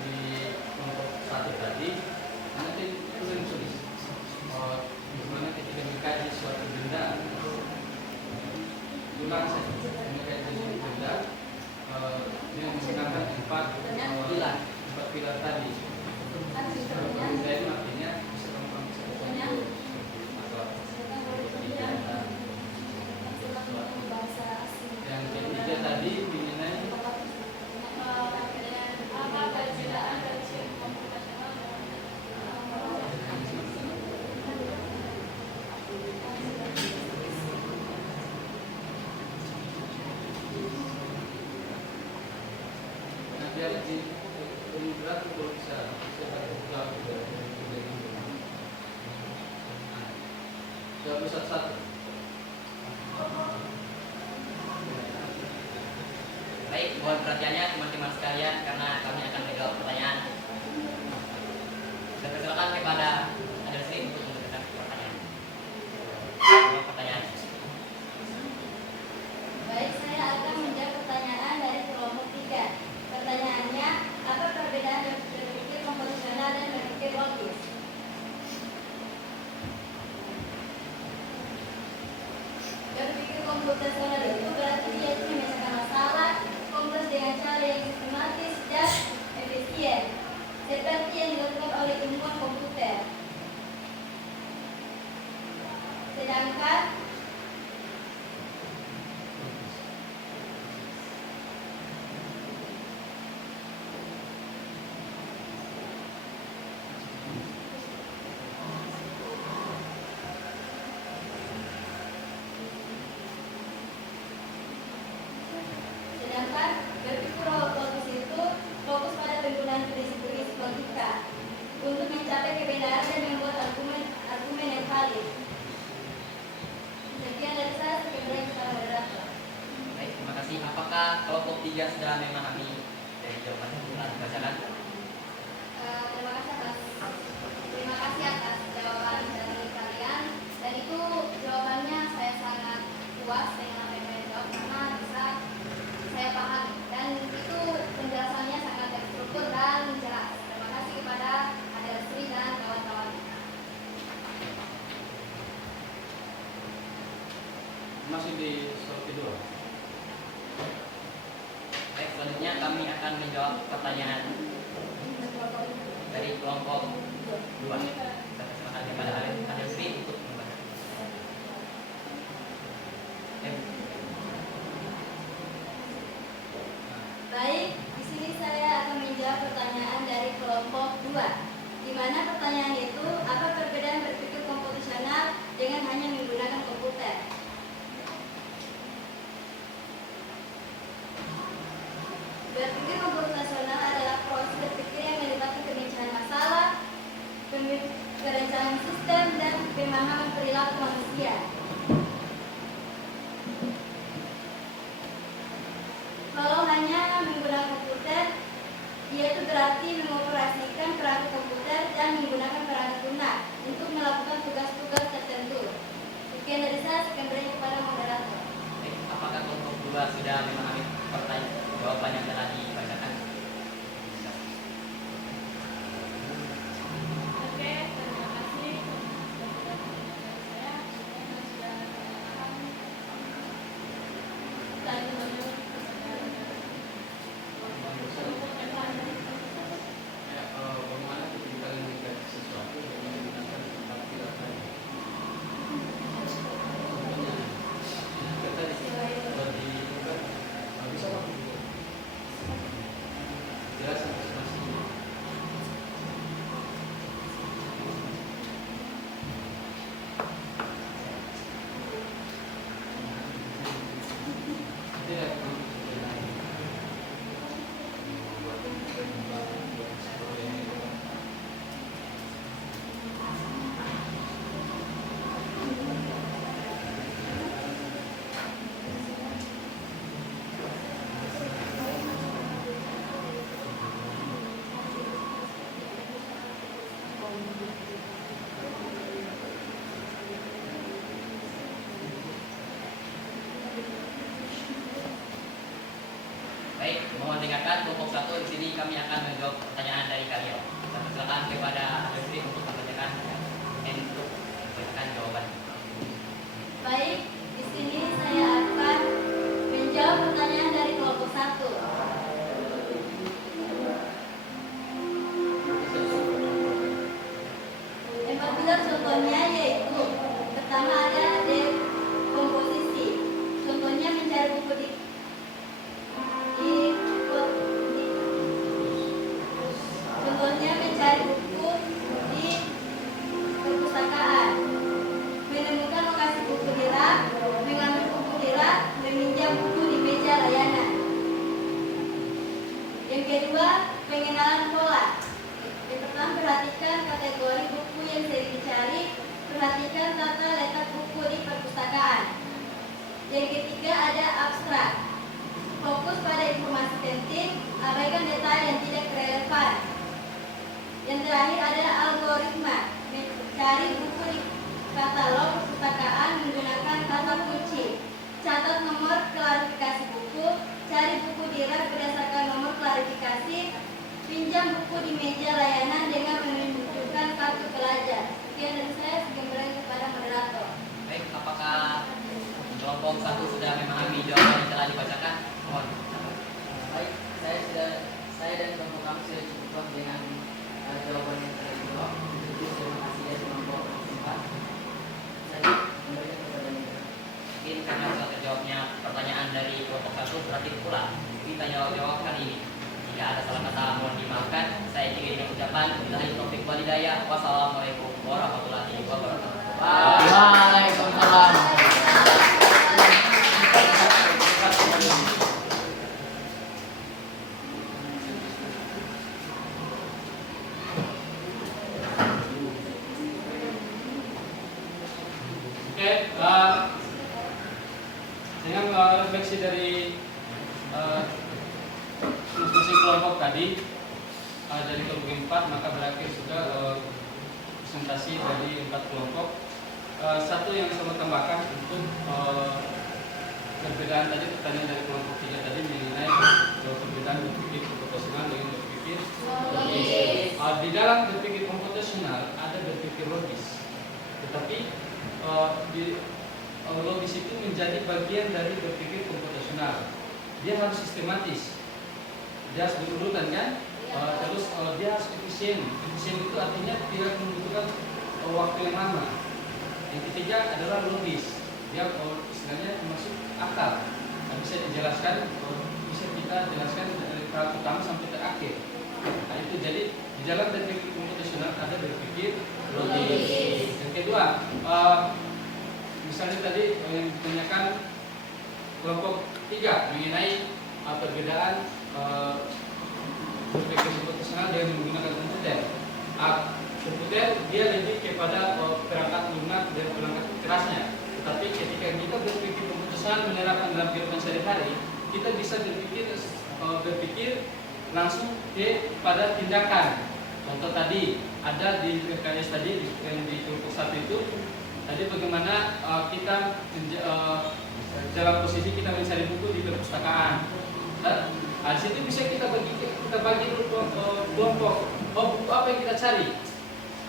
Di kelompok 1 tadi, nanti tulis bagaimana ketika mengkaji suatu benda, ulang saja mengkaji suatu benda dengan menggunakan 4 pilar tadi. Benda itu artinya bisa gampang bisa yang ketiga tadi mengenai apa perbedaan berpikir komputasional nah, biar di berat kalau bisa jawab jawab satu-satu. Baik, mohon perhatiannya teman-teman sekalian karena kami akan menjawab pertanyaan. Saya persilakan kepada Adel Sri untuk memberikan pertanyaan. Pertanyaan. Baik, saya akan menjawab pertanyaan dari kelompok 3. Pertanyaannya, apa perbedaan berpikir komputasional dan berpikir logis? Berpikir komputasional itu berarti yaitu memecahkan masalah kompleks dengan cara yang sistematis dan efisien, seperti yang dilakukan oleh ilmuwan komputer. Sedangkan berpikir logis itu fokus pada penggunaan prinsip-prinsip logika untuk mencapai kebenaran dan membuat argumen yang valid. Sekian dari saya, sekian kepada moderator. Baik, terima kasih. Apakah kelompok 3 sudah memahami dari jawaban yang telah dibacakan? Terima kasih atas jawaban dari kalian. Dan itu jawabannya saya sangat puas dengan apa yang kalian jawab karena bisa saya pahami dan itu penjelasannya sangat terstruktur dan jelas. Terima kasih kepada Adel Sri dan kawan-kawan. Masih di soal kedua. Baik, selanjutnya kami akan menjawab pertanyaan dari kelompok 2. Saya persilakan kepada Adel Sri untuk membaca. Baik, di sini saya akan menjawab pertanyaan dari kelompok 2. Di mana pertanyaan itu, apa perbedaan berpikir komputasional dengan hanya menggunakan komputer? perilaku manusia. Kalau hanya menggunakan komputer, dia itu berarti mengoperasikan perangkat komputer dan menggunakan perangkat lunak untuk melakukan tugas-tugas tertentu. Sekian dari saya, sekian beri kepada moderator. Apakah kelompok 2 sudah memahami pertanyaan jawaban yang telah dibacakan? Oke, terima kasih saya sudah paham dan menurut Bagaimana kita melihat sesuatu dengan menggunakan tempat pikiran? Kita bisa jelas masih. Baik, mohon dengarkan kelompok 1 di sini kami akan menjawab pertanyaan dari kalian. Dan silakan kepada Adri untuk membacakan jawaban. Baik, di sini saya akan menjawab pertanyaan dari kelompok 1. Apabila contohnya yaitu pertama ada dekomposisi. Contohnya mencari buku contohnya mencari buku di perpustakaan, menemukan lokasi buku di rak, mengambil buku di rak, meminjam buku di meja layanan. Yang kedua, pengenalan pola. Yang pertama, perhatikan kategori buku yang sering dicari, perhatikan tata letak buku di perpustakaan. Yang ketiga ada abstrak. Fokus pada informasi penting, abaikan detail yang tidak relevan. Yang terakhir ada algoritma. Mencari buku di katalog perpustakaan menggunakan kata kunci. Catat nomor klarifikasi buku, cari buku di rak berdasarkan nomor klarifikasi, pinjam buku di meja layanan dengan menunjukkan kartu pelajar. Sekian dari saya, sekian berani kepada moderator. Baik, apakah kelompok 1 sudah memahami jawaban yang telah dibacakan? Mohon. Baik, saya dan kelompok kami sudah cukup puas dengan jawaban yang telah dijawab. Jadi terima kasih ya kelompok 4. Saya kembalikan kepada Mira. Mungkin karena sudah terjawabnya pertanyaan dari kelompok 1, berarti pula kita jawab kali ini. Jika ada salah kata mohon dimaafkan. Saya akhiri dengan ucapan billahi taufiq wal hidayah. Wassalamualaikum warahmatullahi wabarakatuh. Waalaikumsalam. Oke, dengan refleksi dari masing-masing kelompok tadi dari kelompok 4, maka berakhir sudah presentasi dari 4 kelompok. Satu yang saya mau tambahkan untuk perbedaan tadi, pertanyaan dari kelompok 3 tadi mengenai perbedaan berpikir komputasional dengan berpikir logis. Di dalam berpikir komputasional ada berpikir logis, tetapi logis itu menjadi bagian dari berpikir komputasional. Dia harus sistematis, dia harus berurutan kan, terus dia harus efisien. Efisien itu artinya tidak membutuhkan waktu yang lama. Yang ketiga adalah logis, dia istilahnya termasuk akal, bisa dijelaskan, bisa kita jelaskan dari tahap pertama sampai terakhir. Nah itu jadi di dalam berpikir komputasional ada berpikir logis. Yang kedua, misalnya tadi yang ditanyakan kelompok 3 mengenai perbedaan berpikir komputasional dengan menggunakan komputer. Komputer dia lebih kepada perangkat lunak dan perangkat terapkan dalam kehidupan sehari-hari, kita bisa berpikir langsung pada tindakan. Contoh tadi ada di PKS tadi di kelompok 1 itu tadi bagaimana kita dalam posisi kita mencari buku di perpustakaan. Di situ bisa kita bagi kelompok. Buku apa yang kita cari?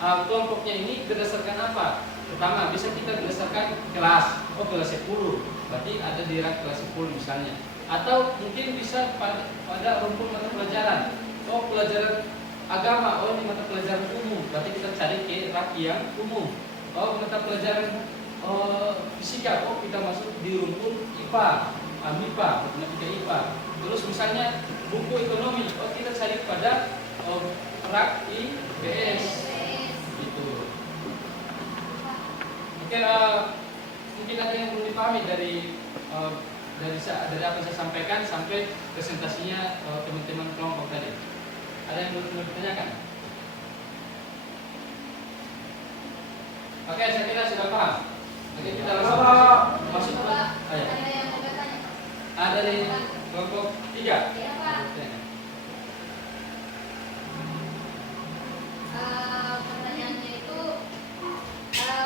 Kelompoknya ini berdasarkan apa? Pertama, bisa kita berdasarkan kelas. Kelas 10. Berarti ada di rak kelas 10 misalnya. Atau mungkin bisa pada rumpun mata pelajaran. Pelajaran agama. Ini mata pelajaran umum. Berarti kita cari ke rak yang umum. Mata pelajaran fisika. kita masuk di rumpun IPA, MIPA, matematika IPA. Terus misalnya buku ekonomi. Kita cari pada rak IPS. Gitu. Oke, mungkin ada yang belum dipahami dari apa yang saya sampaikan sampai presentasinya teman-teman kelompok tadi. Ada yang belum ditanyakan? Oke, saya kira sudah paham. Oke, kita langsung masuk ke Ada yang mau bertanya? ada dari kelompok 3. Iya, Pak. Pertanyaannya itu,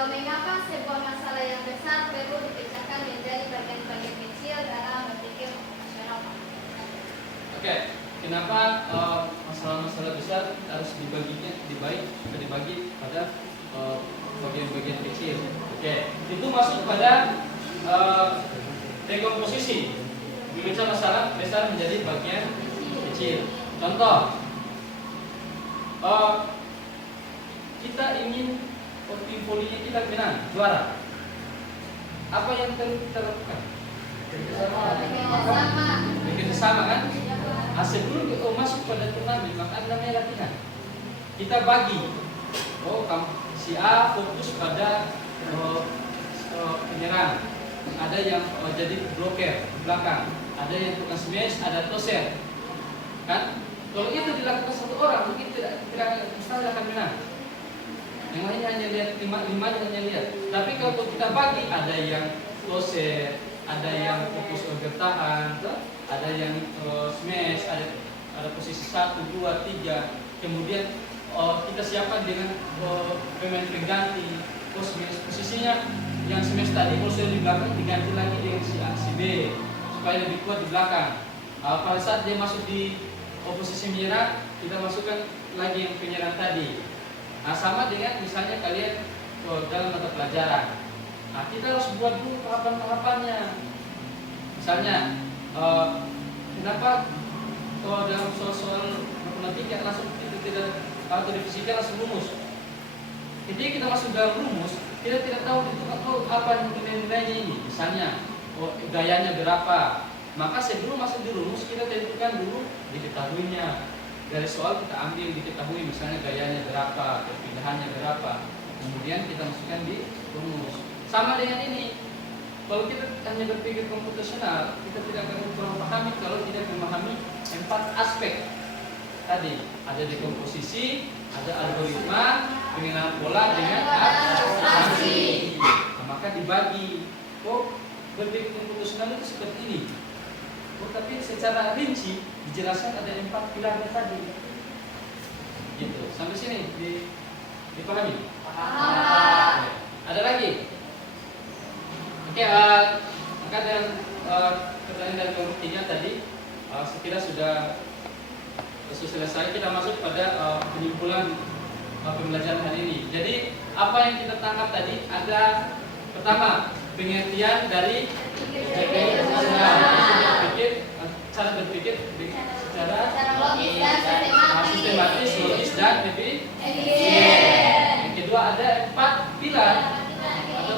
mengapa sebuah masalah yang besar perlu dipecahkan menjadi bagian-bagian kecil dalam berpikir rasional? Oke, kenapa masalah-masalah besar harus dibagi pada bagian-bagian kecil? Oke, itu masuk pada dekomposisi, memecah masalah besar menjadi bagian kecil. Contoh, kita ingin tim volinya kita menang, juara. Apa yang kita lakukan? Bekerjasama kan? Sebelum kita masuk pada turnamen, maka namanya latihan. Kita bagi. Si A fokus pada penyerang. Ada yang jadi bloker di belakang. Ada yang tukang smash, ada toser. Kan? Kalau itu dilakukan satu orang, mungkin tidak mustahil akan menang. Yang lainnya hanya lihat lima hanya lihat. Tapi kalau kita bagi, ada yang toser, ada yang fokus bertahan, ada yang smash, ada posisi 1, 2, 3. Kemudian kita siapkan dengan pemain pengganti. Posisinya yang smash tadi kalau sudah di belakang diganti lagi dengan si A, si B supaya lebih kuat di belakang. Pada saat dia masuk di posisi menyerang, kita masukkan lagi yang penyerang tadi. Sama dengan misalnya kalian dalam mata pelajaran. Kita harus buat dulu tahapan-tahapannya. Misalnya, kenapa dalam soal-soal matematika langsung kita tidak atau di fisika langsung rumus? Ketika kita masuk dalam rumus, kita tidak tahu itu apa nilai-nilainya ini. Misalnya, gayanya berapa? Maka sebelum masuk di rumus kita tentukan dulu diketahuinya. Dari soal kita ambil diketahui misalnya gayanya berapa, perpindahannya berapa. Kemudian kita masukkan di rumus. Sama dengan ini. Kalau kita hanya berpikir komputasional, kita tidak akan memahami kalau tidak memahami 4 aspek. Tadi ada dekomposisi, ada algoritma, pengenalan pola dengan abstraksi. Maka dibagi. Berpikir komputasional itu seperti ini. Tapi secara rinci dijelaskan ada 4 pilarnya tadi. Gitu. Sampai sini dipahami? Paham. Ada lagi? Oke, maka dengan pertanyaan dari kelompok 3 tadi sekira sudah selesai. Kita masuk pada penyimpulan pembelajaran hari ini. Jadi apa yang kita tangkap tadi ada pertama pengertian dari cara berpikir secara logis dan sistematis, logis dan efisien. Yang kedua ada 4 pilar atau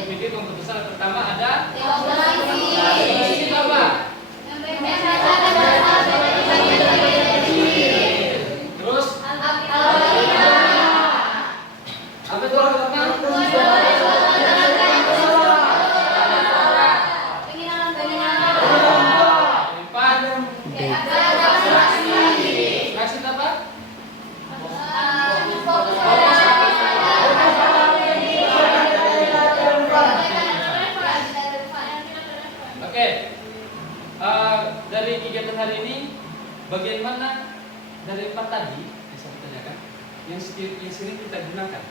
berpikir komputasional. Pertama ada dekomposisi apa? Terus apa itu bagian mana dari 4 tadi yang saya tanyakan yang sering kita gunakan?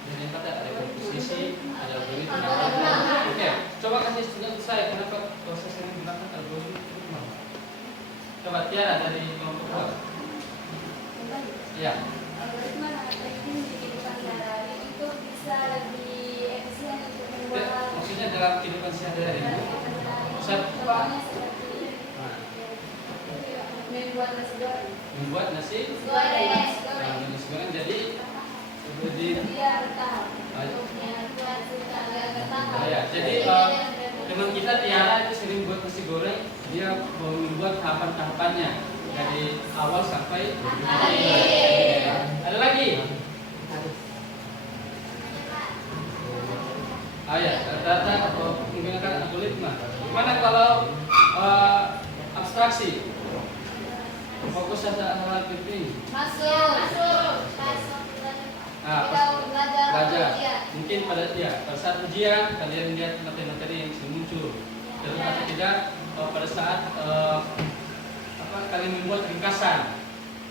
Dari 4 tadi ada komposisi, ada algoritma. Oke, coba kasih contoh saya kenapa proses sering gunakan algoritma. Coba Tiara dari kelompok 2. Ya. Algoritma sangat penting di kehidupan sehari-hari untuk bisa lebih efisien untuk membuat Maksudnya dalam kehidupan sehari-hari. contohnya seperti membuat nasi goreng. Membuat nasi Goreng. nasi goreng jadi seperti Biar tahan. Buat agar bertahan. ya, jadi teman kita Tiara itu sering buat nasi goreng, dia membuat tahapan-tahapannya dari awal sampai Akhir. Ada lagi? Ya, data atau menggunakan algoritma. Gimana kalau abstraksi? Fokus pada hal-hal penting. Masuk. Nah, Kita belajar. Mungkin pada saat ujian kalian lihat materi-materi yang sering muncul. Dan atau tidak pada saat kalian membuat ringkasan.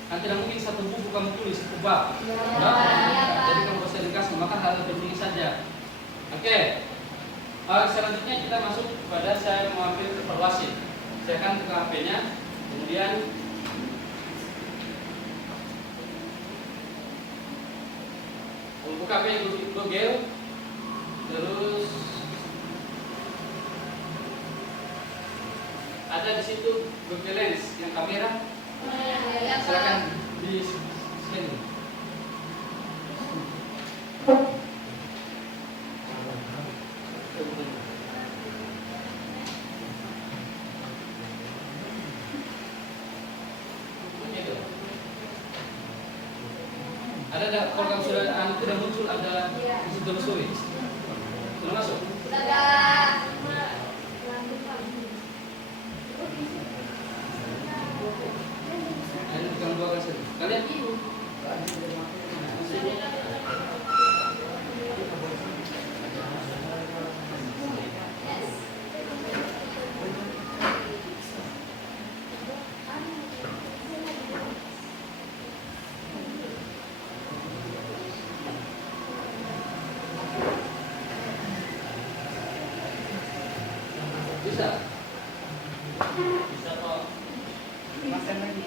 Kan tidak mungkin satu buku kamu tulis satu bab. Jadi kamu bisa ringkasan, maka hal penting saja. Oke. Selanjutnya kita masuk kepada saya mau ambil evaluasi. Saya akan buka HP-nya, kemudian buka HP Google, terus ada di situ Google Lens yang kamera. Silakan di sini. Ada program sudah tidak muncul ada di situ telusuri. Sudah masuk? Ini bukan dua kasih. Kalian bisa? Bisa kok. Makan lagi.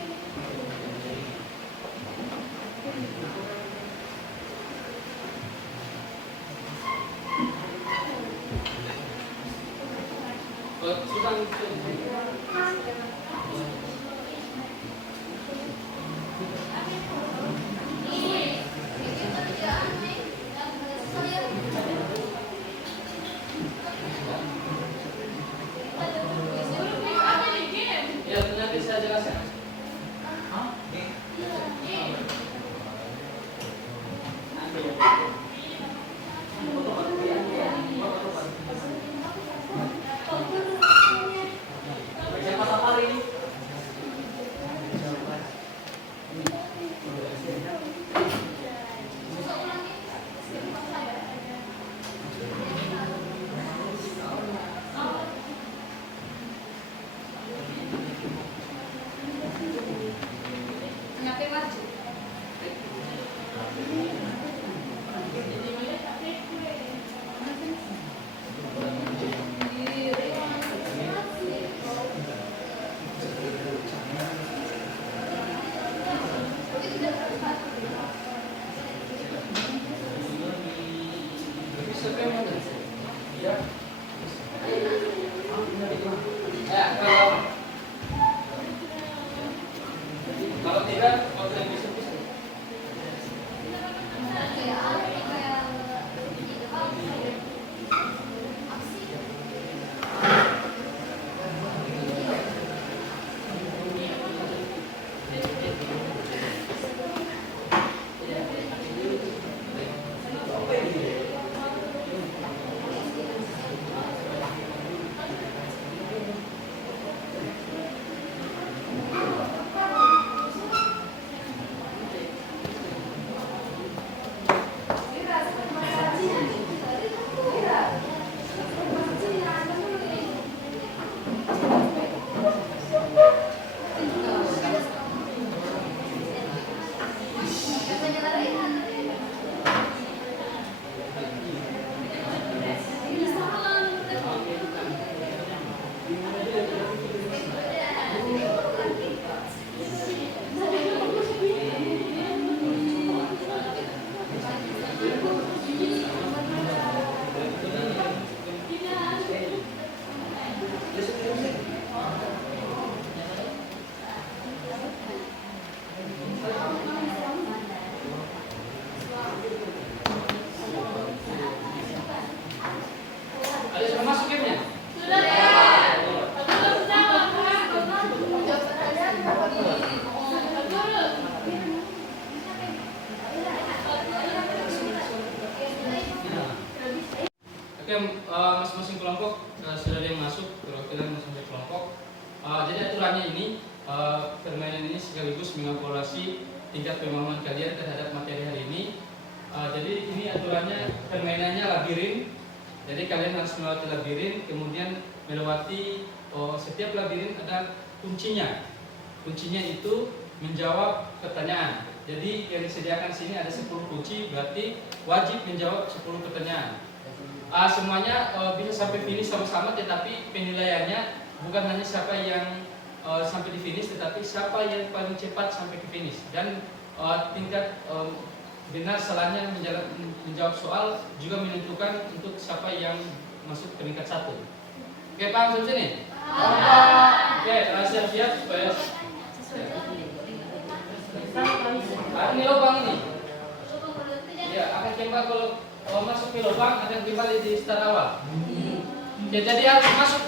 Susah ya, nanti saya jelaskan. Siapa safari ini? Oke, masing-masing kelompok sudah ada yang masuk perwakilan masing-masing kelompok. Jadi aturannya ini, permainan ini sekaligus mengevaluasi tingkat pemahaman kalian terhadap materi hari ini. Jadi ini aturannya, permainannya labirin. Jadi kalian harus melewati labirin, kemudian melewati setiap labirin ada kuncinya. Kuncinya itu menjawab pertanyaan. Jadi yang disediakan sini ada 10 kunci, berarti wajib menjawab 10 pertanyaan. Semuanya bisa sampai finish sama-sama, tetapi penilaiannya bukan hanya siapa yang sampai di finish, tetapi siapa yang paling cepat sampai ke finish. Dan tingkat benar salahnya menjawab soal juga menentukan untuk siapa yang masuk peringkat 1. Oke, paham sampai sini? Oke, siap-siap supaya ini lubang ini. Ya, akan kembali kalau masuk ke lubang akan kembali di start awal. Ya, jadi harus masuk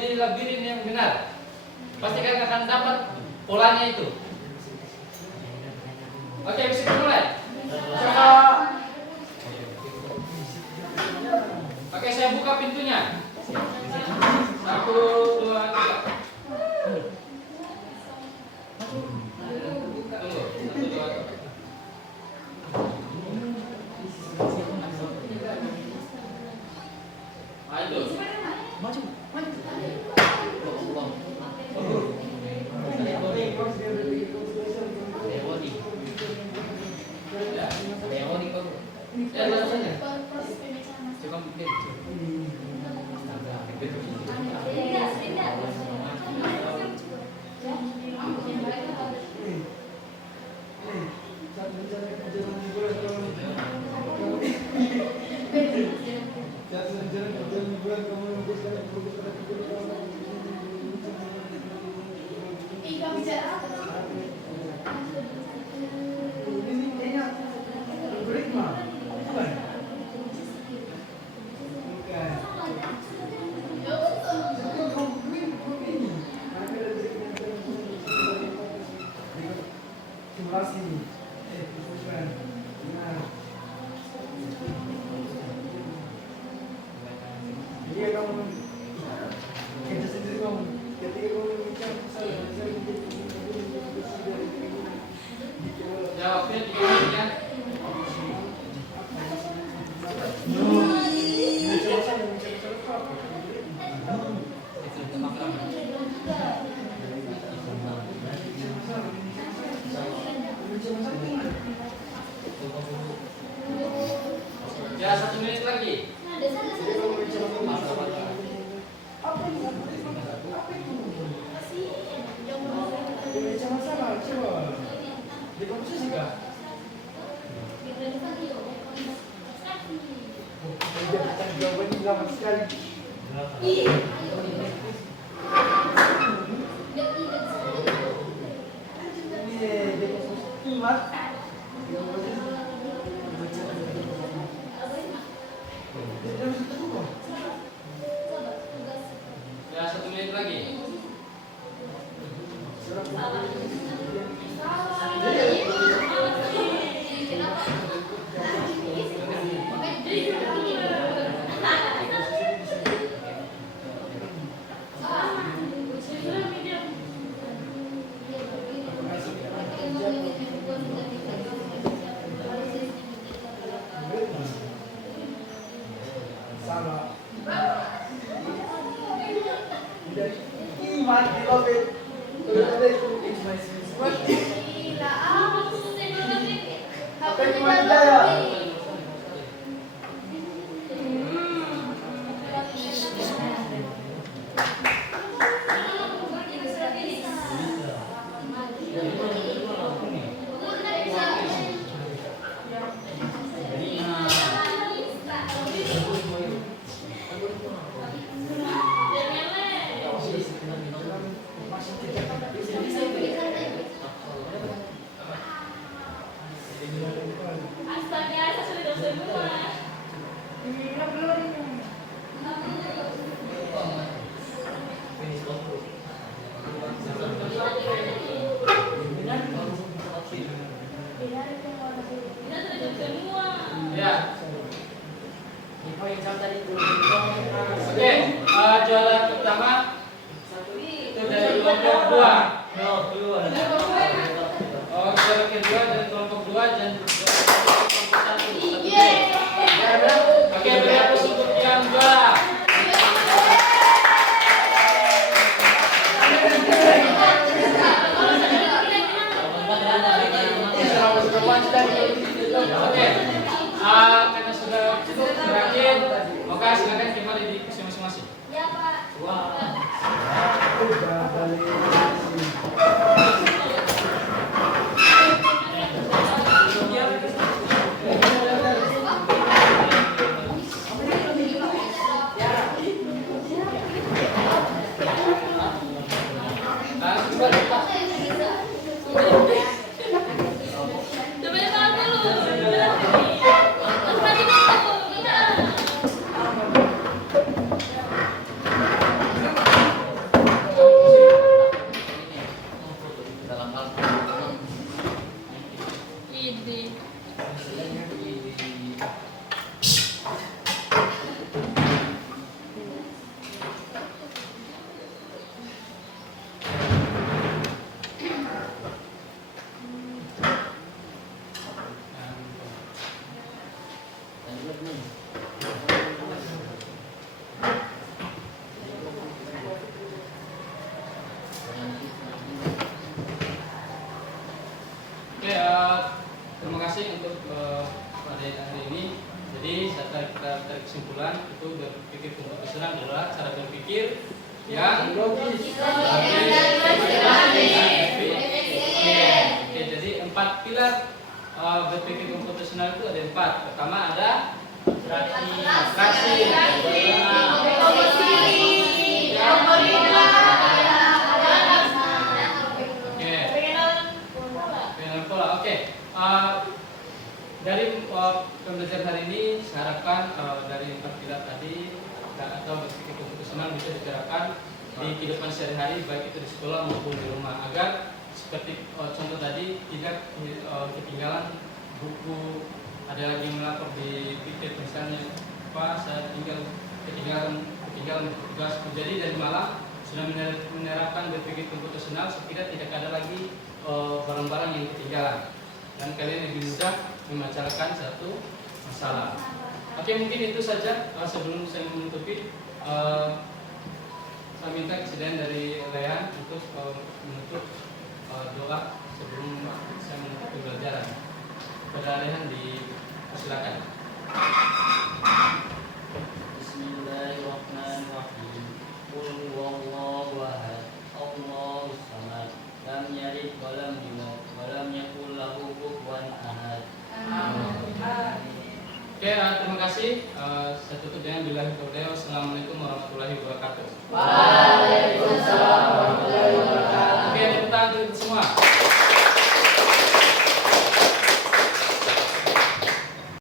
di labirin yang benar. Pastikan akan dapat polanya itu. Oke, bisa mulai. Oke, saya buka pintunya. 1, 2, 3. Tunggu. 1, 2, 3. Ayo. Maju. Jawabnya 3 menit ya. Ya, 1 menit lagi. Ya, 1 menit lagi. Info yang sama tadi Oke, juara pertama itu dari kelompok 2. Oh, juara kedua dari kelompok 2 dan kelompok 1. Oke, beri aplaus untuk yang juara. Oke, karena sudah cukup berakhir, maka silakan kembali di kursi masing-masing. Ya, Pak. Dalam hal Ide. Oke, terima kasih untuk pada hari ini. Jadi kita tarik kesimpulan itu berpikir profesional adalah cara berpikir yang logis. Oke, jadi 4 pilar berpikir profesional itu ada 4. Pertama ada abstraksi, dari pembelajaran hari ini saya harapkan dari 4 pilar tadi atau berpikir profesional bisa diterapkan di kehidupan sehari-hari baik itu di sekolah maupun di rumah agar seperti contoh tadi tidak ketinggalan buku, ada lagi yang melapor di piket misalnya Pak saya ketinggalan tugas. Jadi dari malam sudah menerapkan berpikir profesional sehingga tidak ada lagi barang-barang yang ketinggalan dan kalian lebih mudah memecahkan satu masalah. Oke, mungkin itu saja sebelum saya menutupi. Saya minta kesediaan dari Lehan untuk menutup doa sebelum saya menutup pembelajaran. Kepada Lehan dipersilakan. Bismillahirrahmanirrahim. Qul huwallahu ahad, Allahus samad, lam yalid wa lam yulad wa lam yakul lahu kufuwan ahad. Oke, terima kasih. Saya tutup dengan billahi taufiq. Assalamualaikum warahmatullahi wabarakatuh. Waalaikumsalam.